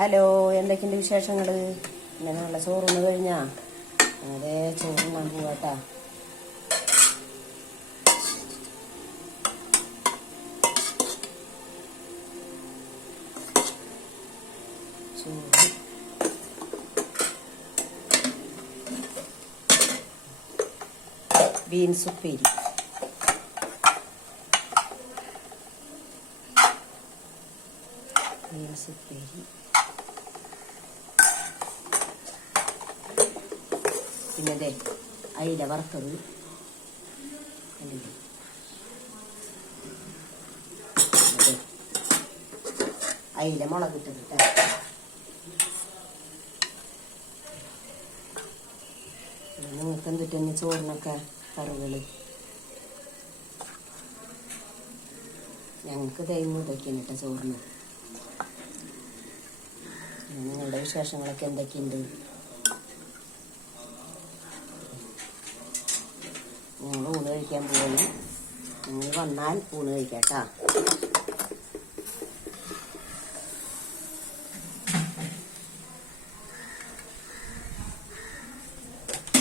Hello, എന്തൊക്കെയുണ്ട് വിശേഷങ്ങൾ? ഇങ്ങനെയുള്ള ചോറുന്ന് കഴിഞ്ഞാ അങ്ങനെ ചോറുണ്ണാൻ പോവാട്ടാ. ചോറ് ബീൻസ് ഉപ്പേരി, പിന്നെ അയില വറുത്തത്, അയില മുളകിട്ടത്. നിങ്ങൾക്ക് എന്തിട്ട് ചോറിനൊക്കെ കറികള്? ഞങ്ങൾക്ക് തേങ്ങ ഇതൊക്കെയാണ് കേട്ടോ ചോറിന്. നിങ്ങളുടെ വിശേഷങ്ങളൊക്കെ എന്തൊക്കെയുണ്ട്? ഞങ്ങൾ ഊണ് കഴിക്കാൻ പോകുന്നു. നിങ്ങൾ വന്നാൽ ഊണ് കഴിക്കാം കേട്ടോ.